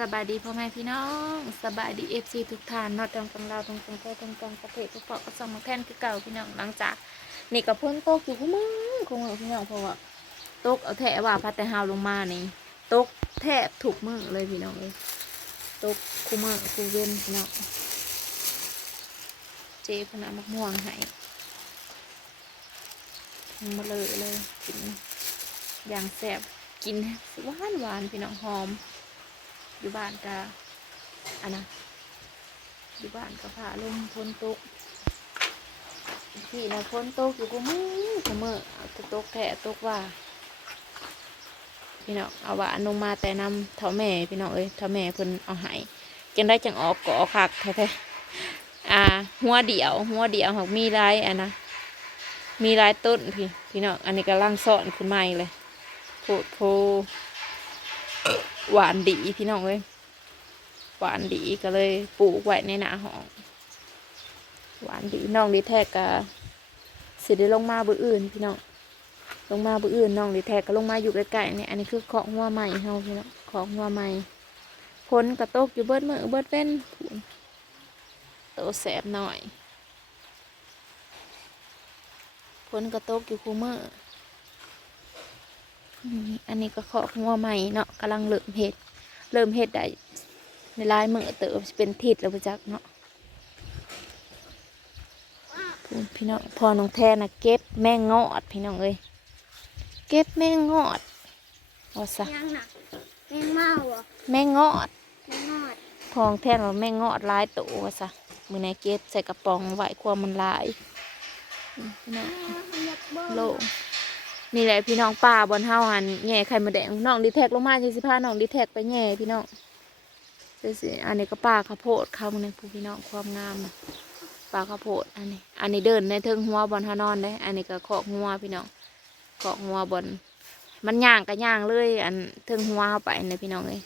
สบายดีพ่อแม่พี่น้องสบายดีเอฟซีทุกท่านนอตรงตรงเราวตรงตรงใจตรงตรงประเทศทุกเปาะก็ส่งมาแทนคือเก่าพี่น้องหลังจากนี่กับพ้นโตกอยู่คู่มือคงเหรอพี่น้องเพราะว่าโต๊กเอาแทะว่าพัดแต่หาวลงมานี่โต๊กแทบถูกมือเลยพี่น้องเลยโต๊กคู่มือคู่เว้นพี่น้องเจ๊พนามะม่วงให้มาเลยเลยกินอย่างแซ่บกินหวานหวานพี่น้องหอม อยู่บ้านกะอันนะอยู่บ้านก็ผ่าลมพนตกที่นะพนตกอยู่กูมือกูมือเอาต่ตกแท้ตกว่า พี่น้องเอาว่าอนงมาแต่นำเท่าแม่พี่น้องเอ้ยเท่าแม่เพิ่นเอาหายจังได้จังออกก็ออกคักแท้ๆอ่า หัวเดียว หัวเดียวหอกมีลายอันนะมีลายต้นพี่พี่น้องอันนี้ก็ล่างซ่อนขึ้นมาเลยโพดโพ หวานดีพี่น้องเลยหวานดีก็เลยปลูกไว้ในหนาห้อง หวานดีน้องดีแทกก็สิได้ลงมาบืออื่นพี่น้องลงมาบืออื่นน้องดีแทกก็ลงมาอยู่ใกล้ๆเนี่ยอันนี้คือของหัวใหม่เฮาพี่น้องของหัวใหม่พ้นกระตกอยู่เบิดมือเบิดเว้นโตแสบหน่อยพ้นกระตกอยู่คู่มือ อืมอันนี้ก็ขอหัวใหม่เนาะกำลังเริ่มเห็ด เริ่มเห็ดได้ในลายมือเติบสิเป็นทิศแล้วประจักเนาะพูนพี่น้องพอน้องแทนนะเก็บแมงงอดพี่น้องเอ้ยเก็บแมงงอดว่าซะยังหนักแมงเม่าเหรอแมงงอดแมงงอดพองแทนว่าแมงงอดหลายตัวว่าซะมือไหนเก็บใส่กระป๋องไว้ความมันหลายอืมพี่น้องอยากเบิ้งโลง นี่แหละพี่น้องป่าบนเฮาหันแง่ไข่มดแดงน้องดีแท็กลงมาจังสิพาน้องดีแท็กไปแง่พี่น้องเดี๋ยวสิอันนี้ก็ป่าข้าวโพดข้าวมันในผู้พี่น้องความงามนะป่าข้าวโพดอันนี้ อันนี้เดินในเทิงหัวบนเฮานอนได้ อันนี้ก็ขอกหัวพี่น้องขอกหัวบน มันย่างก็ย่างเลย อันเทิงหัวเข้าไปนะพี่น้องเลย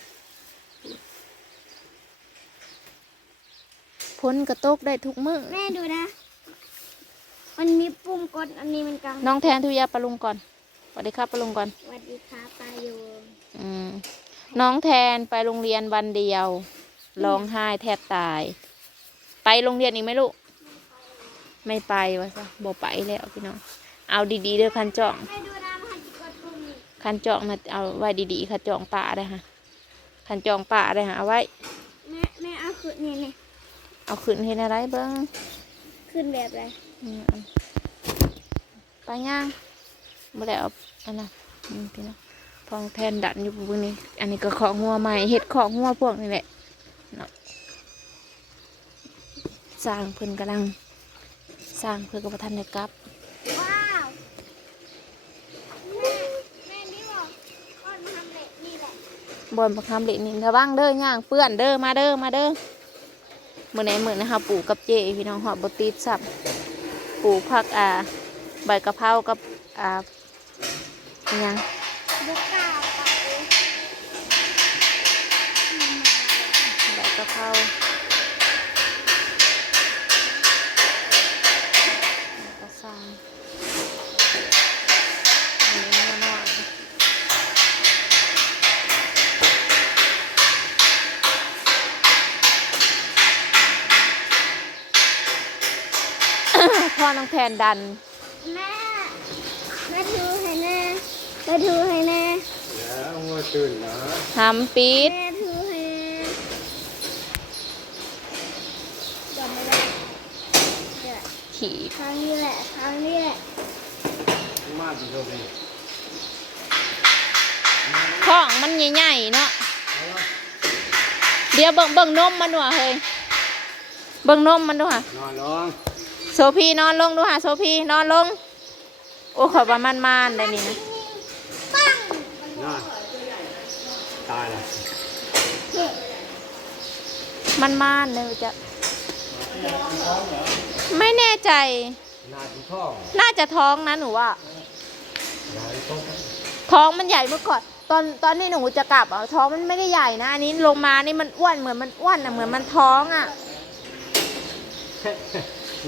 พ้นกระตกได้ทุกมื้อแม่ดูนะมันมีปุ่มกดอันนี้มันกลางน้องแทนทุยาปลาลุงก่อน สวัสดีครับปลาลุงก่อน สวัสดีครับปาโยมอืมน้องแทนไปโรงเรียนวันเดียวร้องไห้แทบตาย ไปโรงเรียนอีกไหมลูก ไม่ไปวะซะบอไปแล้วพี่น้อง เอาดีๆเด้อคันจองแม่ดูนะมันจะกดปุ่มนี้คันจองนะเอาไว้ดีๆคันจองป่าได้ฮะคันจองป่าได้ฮะเอาไว้แม่แม่เอาขึ้นนี่นี่เอาขึ้นเห็นอะไรเบิ้งขึ้นแบบอะไรอืมอันไปย่าง ไม่ได้เอาอันนั้นอืมพี่น้องพองแทนดันอยู่พวกนี้ อันนี้ก็ของหัวใหม่เห็ดของหัวพวกนี่แหละสร้างเพิ่นกำลัง สร้างเพื่อกับท่านได้กลับว้าวแม่แม่นี่บอกก้อนมาทำเหล็กนี่แหละบอนประคำเหล็กนินระวังเด้อย่างเปื้อนเด้อมาเด้อมาเด้อมื่อไหนมื่อนะคะปลูกกับเจพี่น้องหอบบตีดสับปลูกผักอ่าใบกะเพรากับอ่าอิห ยังบกกล้าไปใบกะเพราแล้วก็สร้างอันนี้แน่นอนพ่อน้องแทนดัน แม่แม่ถือให้แน่ แม่ถือให้แน่แล้วงอตื่นนะทำปิดแม่ถือให้แน่จำไม่ได้เดี๋ยวขี่ครั้งนี้แหละครั้งนี้แหละมาดีโลกนี่ของมันใหญ่ๆเนาะเดี๋ยวเบิ่งเบิ่งนมมันดูหะเฮ้ยเบิ่งนมมันดูหะนอนลงโซพีนอนลงดูหะโซพีนอนลง โอ้ขอยว่ามันมานได้นี่นะ ปัง นอน ตายละเด็กมันมานเลยจะ ไม่แน่ใจ นาที่ท้องน่าจะท้องนะหนูว่า นาที่ท้องท้องมันใหญ่เมื่อก่อน ตอนตอนที่หนูจะกลับอะท้องมันไม่ได้ใหญ่นะอันนี้ลงมานี่มันอ้วนเหมือนมันอ้วนอะเหมือนมันท้องอะ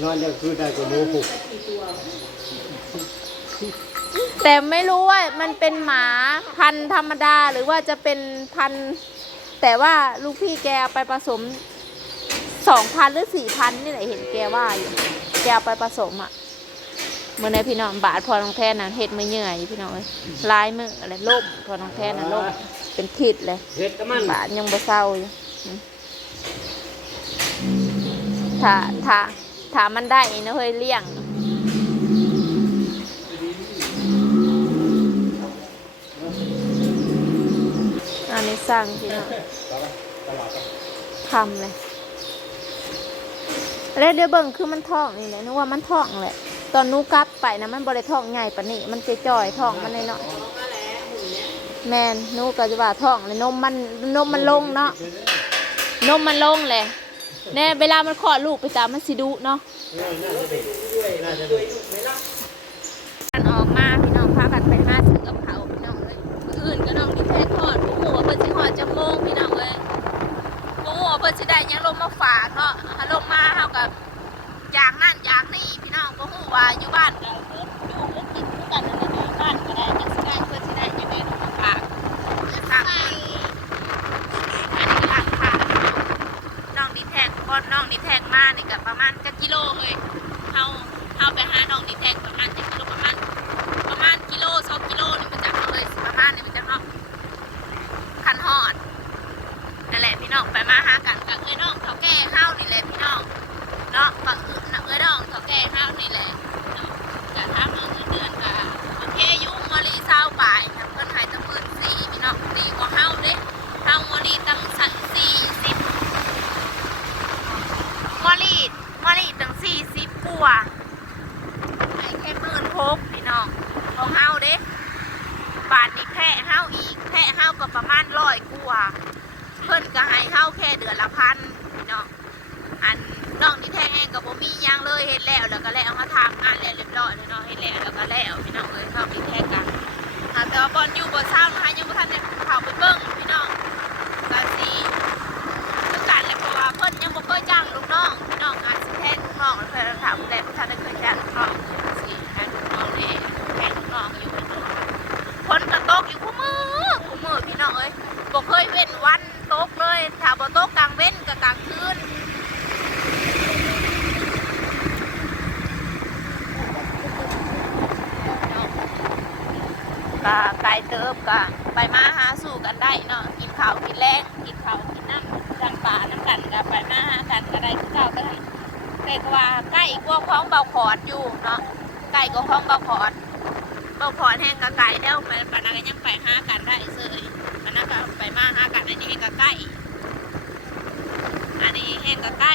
นอนยังคือได้กับหมูผูก แต่ไม่รู้ว่ามันเป็นหมาพันธุ์ธรรมดาหรือว่าจะเป็นพันธุ์แต่ว่าลูกพี่แกเอาไปผสมสองพันหรือสี่พันนี่แหละเห็นแกว่าอยู่แกเอาไปผสมอะเมื่อในพี่น้องบาทพอน้องแทนนะเห็ดมือเหนื่อยอยู่พี่น้องเอ้ยลายมืออะไรล่มพอน้องแทนนะล่มเป็นทิศเลยเฮ็ดแต่มันบาทยังบ่เศร้าอยู่อืมถ้าถ้าถ้ามันได้นะเฮ้ยเลี้ยง อันนี้สร้างพี่น้องทำเลยแล้วเดี๋ยวเบิ่งคือมันท้องนี่แหละนึกว่ามันท้องแหละตอนนู้กลับไปนะมันบริท้องใหญ่ปานนี้มันจะจ่อยท้องมันน้อยๆแมนนู้ก็จะว่าท้องเลยนมมันนมมันลงเนาะนมมันลงเลยแน่เวลามันคลอดลูกไปตามมันสิดุเนาะกันออกมาพี่น้อง ก็น้องที่แท้ทอดผู้หัวเพิ่นสิหอดจะโมงพี่น้องเลยผู้หัวเพิ่นสิได้หยังลงมาฝากเนาะถ้าลงมาเฮากับอย่างนั่นอย่างนี่พี่น้องบ่ฮู้ว่าอยู่บ้านก็เอิ้นอยู่เอิ้นกินคือกันนั่นแหละอยู่บ้านก็ได้จังสิได้เพิ่นสิได้หยังได้ลงมาฝากจะสั่งอันนี้ก็ราคาน้องดีแท็กก่อนน้องดีแท็กมานี่ก็ประมาณจักกิโลเลยเฮาเฮาไปหาน้องดีแท็กประมาณจักกิโลประมาณประมาณกิโลสองกิโลนี่มันจะเอาเลยสิประมาณนี่มันจะเนาะคันฮอดนั่นแหละพี่น้องไป มาหากันกับเอ้ยน้องเขาแก่ข้าวนี่แหละพี่น้องเนาะปะอึเนาะเอ้ยน้องเขาแก่ข้าวนี่แหละเนาะกะทำเงินเดือนกะโอเคอยุ่มอลีเศร้าบ่ายนะเพิ่นใหายตะพื้นสี่พี่น้องดีกว่าเฮาเด้เฮามอลีตั้งสันสี่สิบมอลีมอลีตั้งสี่สิบกว่า ไอ้แค่หมื่นหกพี่น้องของเฮาเด้บาทนี่แค่เฮาอีกแค่เฮาก็ประมาณร้อยกว่าเพิ่นก็ให้เฮาแค่เดือนละพันพี่น้องอันน้องที่แท้งกับบ่มีหยังเลยเฮ็ดแล้วแล้วก็แล้วมาทำงานแล้วเรียบร้อยแล้วเนาะเฮ็ดแล้วแล้วก็แล้วพี่น้องเอ้ยเข้ามีแท้กันอ่าแต่ว่าบอลอยู่บ่เศร้านะคะยังบ่ทันได้เข้าไปเบิ่งพี่น้องก็สิคือกันแหละเพราะว่าเพิ่นยังบ่เคยจ้างลูกน้องพี่น้องอาจสิแทนลูกน้องแล้วเพิ่นถามผู้ใดผู้ท่านได้เคยจ้างลูกน้อง สิให้ลูกน้องนี่ให้ลูกน้องอยู่เป็นตัวคนก็ตกอยู่คู่มือคู่มือพี่น้องเอ้ยบ่เคยเว้นวันตกเลยถ้าบ่ตกกลางเว้นก็กลางคืน ก็ไกลเติบก็ไปมาหาสู่กันได้เนาะกินข้าวกินแรงกินข้าวกินน้ำจังป่าน้ำกันก็ไปมาหากันก็ได้คือข้าก็ได้แต่ก็ว่าใกล้กว่าของเบาขอดอยู่เนาะไก่ก็ห้องเบาพอดเบาพอดแห้งกับไก่แล้วไปปานนัก็ยังไปหากันได้เสยปานนันก็ไปมาหากันอันนี้แห้กับไก่อันนี้แห้งกับไก่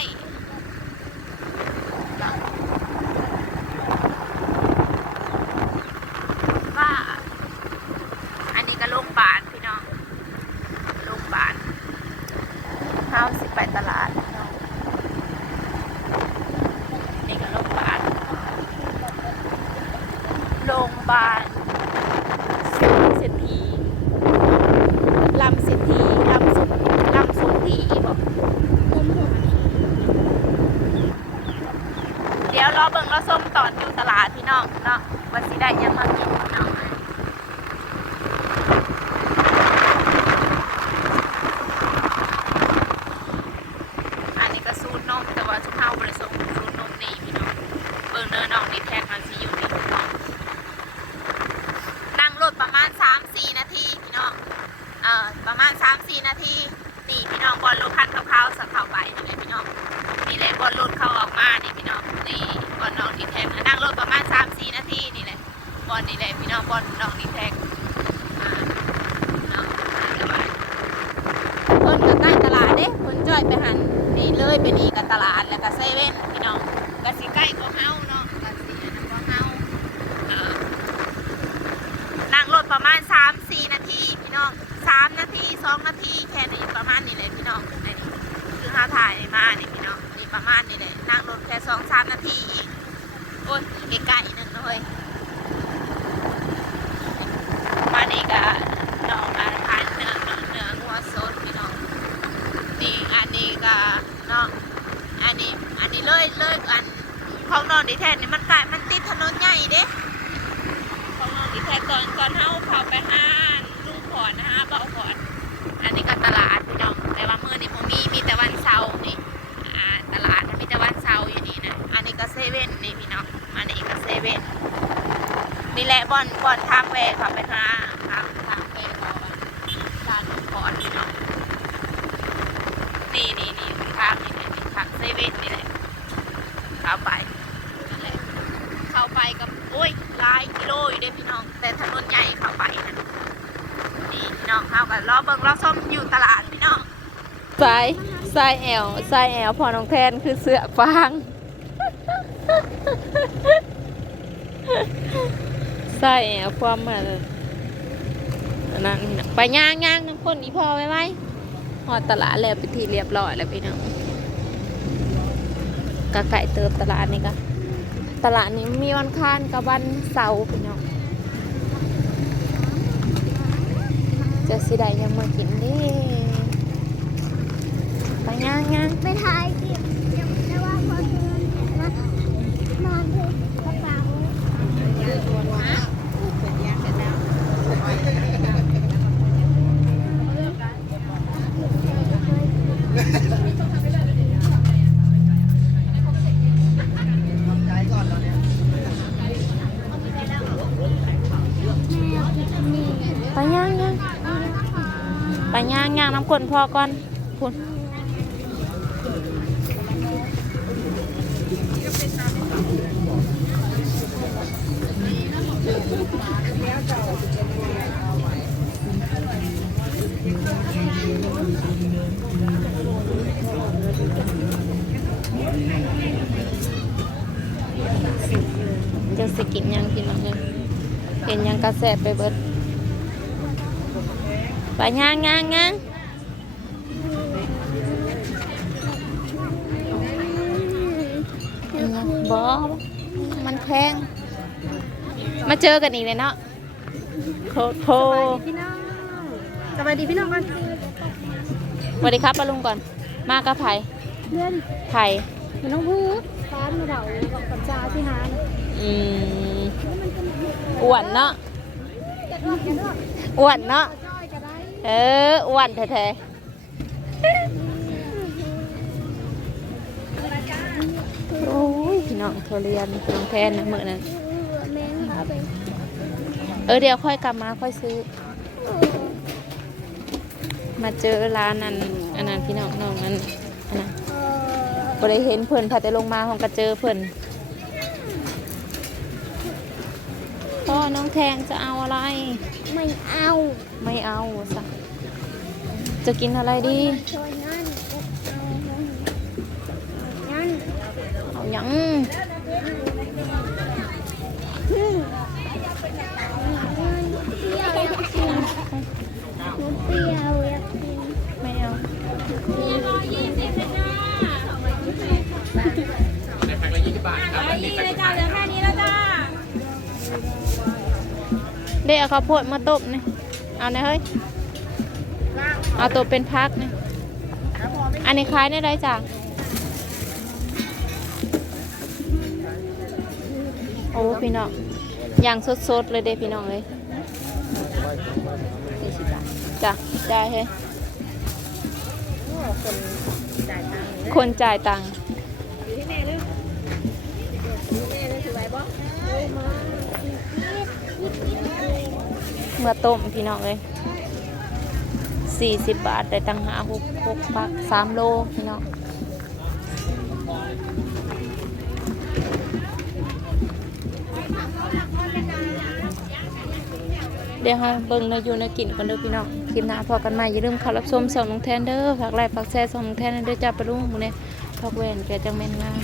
ว่าอันนี้ก็โรงพยาบาลพี่น้องโรงพยาบาลเฮาสิไปตลาดพี่น้องนี่ก็โรงพยาบาล โรงพยาบาลเศรษฐีลำเศรษฐีลำสุลำสุธีบอกเดี๋ยวร อเบิ่งรอส้มตอนอยู่ตลาดพี่น้องเนาะวันสิได้หยังมากินพี่น้องเอ้ยอันนี้ก็สูตรนมแต่ว่าสุภาพบริสุทธิ์สูตรนมนี่พี่น้องเบิ่งเนื้อน้องนี่แท็กมันสิอยู่นี่พี่น้องนั่งรถประมาณ3-4นาทีพี่น้องเอ่อประมาณ3-4นาทีนี่พี่น้องบอลรถคันขาวๆสักเข้าไปนี่แหละพี่น้อง นี่แหละบอลรถเข้าออกมานี่พี่น้องนี่บอลน้องดีแท็กนั่งรถประมาณ3-4นาทีนี่แหละบอลนี่แหละพี่น้องบอลน้องดีแท็กอ่าเนาะอ่าเดี๋ยวไว้เพิ่นก็ใกล้ตลาดเด้เพิ่นจ้อยไปหันนี่เลยไปนี่กับตลาดแล้วก็เซเว่นพี่น้องกสิใกล้กว่าเฮาเนาะกสิอันนั้นกว่าเฮาเออนั่งรถประมาณ3-4นาทีพี่น้อง3นาที2นาทีแค่นี้ประมาณนี้เลยพี่น้องนี่คือเฮาถ่ายมานี่พี่น้องนี่ ประมาณนี้เลยนั่งรถแค่สองสามนาทีอีกโอ้ยไกล้ๆนึงเลยมานี่ก็น้องอาทานเนื้อเนื้อเนื้องัวสดพี่น้องนี่อันนี้ก็เนาะอันนี้อันนี้เลยเลยอันของนอนดีแทนนี่มันไกลมันติดถนนใหญ่เด้ของนอนดีแทนตอนตอนเฮาเข้าไปห้านลูกขอนนะฮะเบาขอนอันนี้ก็ตลาดพี่น้อง ค่ะไปหาทางทางแพก่อนลานก่อนพี่น้องนี่นี่นี่ทางนี่นี่ทางเซเว่นนี่แหละเข้าไปนั่นแหละเข้าไปกับโอ้ยหลายกิโลอยู่เด้พี่น้อง แต่ถนนใหญ่เข้าไปนะนี่พี่น้องเข้ากันรอเบิ่งรอส้มอยู่ตลาดพี่น้องสายสายแอลสายแอลพอน้องแทนคือเสือฟาง ใส่ความมาอันนั้นไปย่างย่างน้ำคนอีพอไว้ไหมหอดตลาดแล้วไปทีเรียบร้อยแล้วพี่น้องกะไก่เติมตลาดนี่กะตลาดนี้มีวันค้านกับวันเสาร์พี่น้องจะสิได้ยังมากินดิไปย่างย่างไปถ่ายคลิปยังไม่ว่าพอเดินนะนอนเลยกระเป๋า ย่างน้ำคนพอก่อนคุณจะสกินยังพี่น้องเลยเห็นยังกระแสไปเบิดไปย่างย่างย่าง มาเจอกันอีกเลยเนาะโทโทพี่น้องสวัสดีพี่น้องกันสวัสดีครับป้าลุงก่อน มากับไผ่เพื่อนไผ่มันต้องพูดฟ้ามาเดากับกัญชาที่หานะอืมอ้วนเนาะจะรอดจะรอดอ้วนเนาะจ้อยก็ได้เอออ้วนแท้ๆโอ้ยพี่น้องเขาเรียนน้องแทนนะเมื่อนั้น เออเดี๋ยวค่อยกลับมาค่อยซื้อ มาเจอร้านนั้นอันนั้นพี่น้องน้องนั้นอันนั้นเออบ่ได้เห็นเพิ่นพาแต่ลงมาห้องก็เจอเพิ่นพ่อน้องแทนจะเอาอะไร ไม่เอา ไม่เอาสะจะกินอะไรดี ช่วยงั้นเอา ข้าวโพดมาต้มนี่เอาหน่อยเฮ้ยเอาตัวเป็นพักนี่อันนี้ขายได้ไรจ้ะโอ้พี่น้องอย่างสดๆเลยเด้พี่น้องเลยจ้ะได้เฮ้ยคนจ่ายตังค์ เมื่อต้มพี่น้องเลยสี่สิบบาทได้ตังหาหกหกปักสามโลพี่น้องเดี๋ยวให้เบิ่งในอยู่ในกินกันเด้อพี่น้อง คลิปหน้าพอกันใหม่อย่าลืมเข้ารับชมสองน้องแทนเด้อฝากไลค์ฝากแชร์สองน้องแทนเด้อจ้าปะลุงหมูเนี่ยพักแวนแกจังแม่นงาม